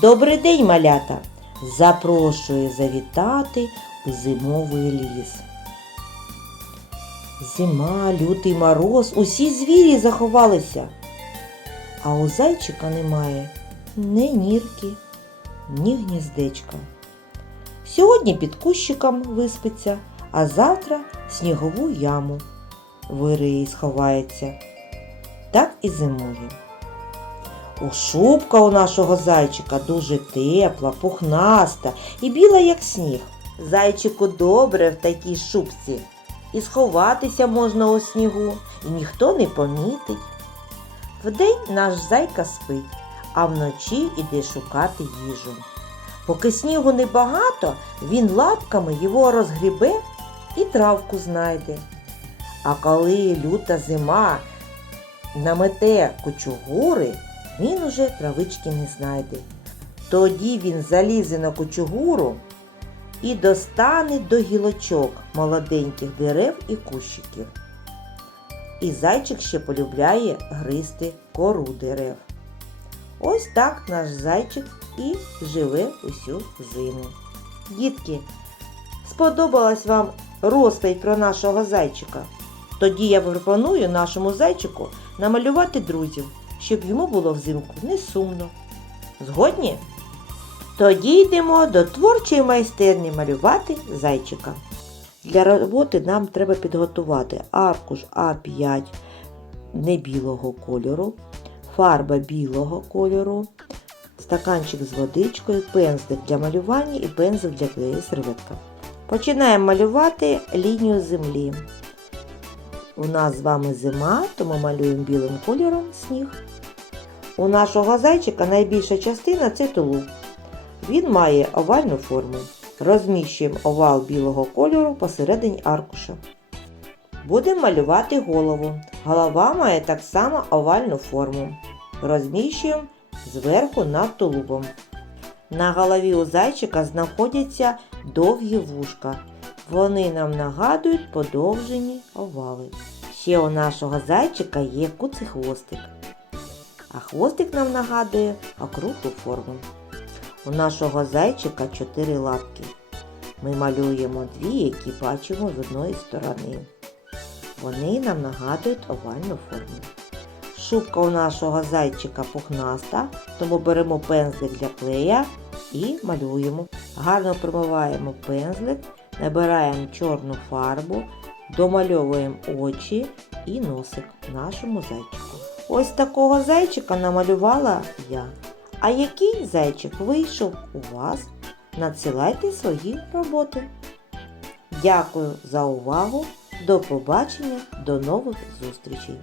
Добрий день, малята! Запрошую завітати у зимовий ліс. Зима, лютий мороз, усі звірі заховалися. А у зайчика немає ні нірки, ні гніздечка. Сьогодні під кущиком виспиться, а завтра снігову яму вириє і сховається. Так і зимує. Шубка у нашого зайчика дуже тепла, пухнаста і біла, як сніг. Зайчику добре в такій шубці. І сховатися можна у снігу, і ніхто не помітить. Вдень наш зайка спить, а вночі іде шукати їжу. Поки снігу небагато, він лапками його розгрібе і травку знайде. А коли люта зима намете кучугури, він уже травички не знайде. Тоді він залізе на кучугуру і достане до гілочок молоденьких дерев і кущиків. І зайчик ще полюбляє гризти кору дерев. Ось так наш зайчик і живе усю зиму. Дітки, сподобалась вам розповідь про нашого зайчика? Тоді я пропоную нашому зайчику намалювати друзів, щоб йому було взимку не сумно. Згодні? Тоді йдемо до творчої майстерні малювати зайчика. Для роботи нам треба підготувати аркуш А5 не білого кольору, фарба білого кольору, стаканчик з водичкою, пензлик для малювання і пензлик для клею серветка. Починаємо малювати лінію землі. У нас з вами зима, тому малюємо білим кольором сніг. У нашого зайчика найбільша частина це тулуб. Він має овальну форму. Розміщуємо овал білого кольору посередині аркуша. Будемо малювати голову. Голова має так само овальну форму. Розміщуємо зверху над тулубом. На голові у зайчика знаходяться довгі вушка. Вони нам нагадують подовжені овали. Ще у нашого зайчика є куций хвостик. А хвостик нам нагадує округлу форму. У нашого зайчика чотири лапки. Ми малюємо дві, які бачимо з одної сторони. Вони нам нагадують овальну форму. Шубка у нашого зайчика пухнаста, тому беремо пензлик для клея і малюємо. Гарно промиваємо пензлик, набираємо чорну фарбу, домальовуємо очі і носик нашому зайчику. Ось такого зайчика намалювала я. А який зайчик вийшов у вас? Надсилайте свої роботи. Дякую за увагу. До побачення, до нових зустрічей!